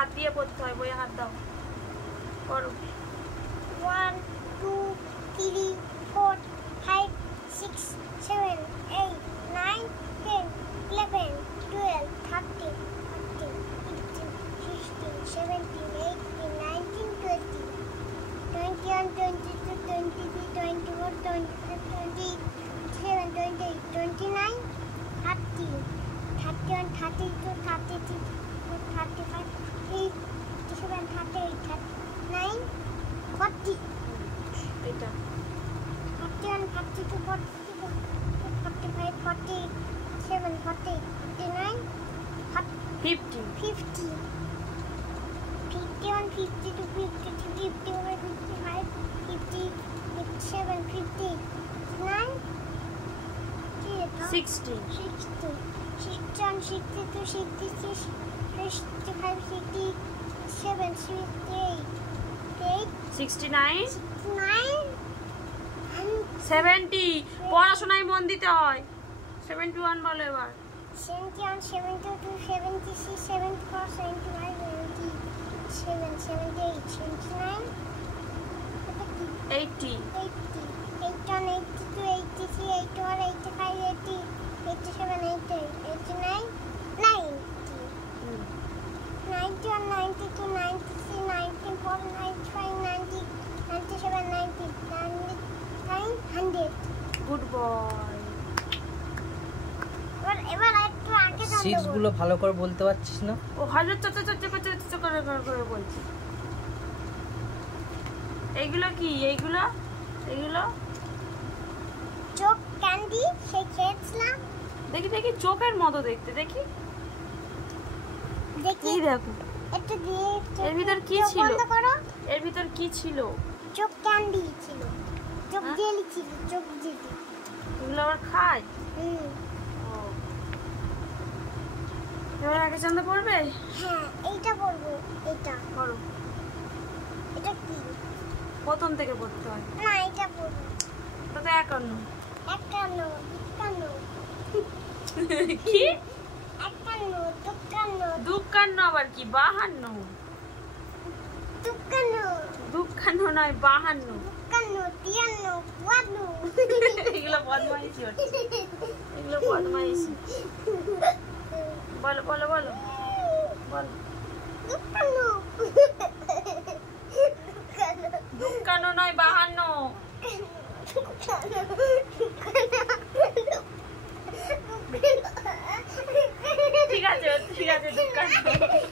হাত দিয়ে পড়তে হয়, বইয়ে হাত দাও, করো। 1 2 3 4 5 6 7 8 9 10 11 12 13 14 15 16 17 18 19 20 21 22 23 24 25 27 28 29 30 31 32 33 35 37 38 39 40 এটা 41 42 44 45 47 48 49 50 50 51 52 53 54 55 57 58 59 60 60 61 62 63 65 67 68 69 69 70 পড়াশোনায় মন দিতে হয়। 71 বলো এবার। 71 72 73 74 75 77 78 79 80 80 81 82 83 84 85 80 87 88 89 90 91 92 93 94 95 90 97 90 100 গুড বয়। এবার একটু আগে সিটস গুলো ভালো করে বলতে পারছিস না? ও হাজার চাচা করে বলছি। এইগুলো কি? এইগুলো চোখ ক্যান্ডি সেই খেয়েছিলাম। দেখি চোখের মতো দেখতে, দেখি দেখি দেখো একটু দিয়ে এর ভিতর কি ছিল? বন্ধ করো। এর ভিতর কি ছিল? চোখ ক্যান্ডি ছিল, চোখ হ্যাঁ? জেলি ছিল, চোখ জেলি। এগুলো আবার খায়? হুম। ও এবার আগে চান্দা পড়বে? হ্যাঁ, এইটা বলবো। এটা করো। এটা কি? প্রথম থেকে পড়তে হয়। না, এটা বলবো। তো 51 51 51 কি? 51 52 আবার কি? 52 নয় 52। 53 এগুলো বদমাইশি হচ্ছে, এগুলো বদমাইশি। বলো বলো বলো বলো। 52 নয় 52। ঠিক আছে 52।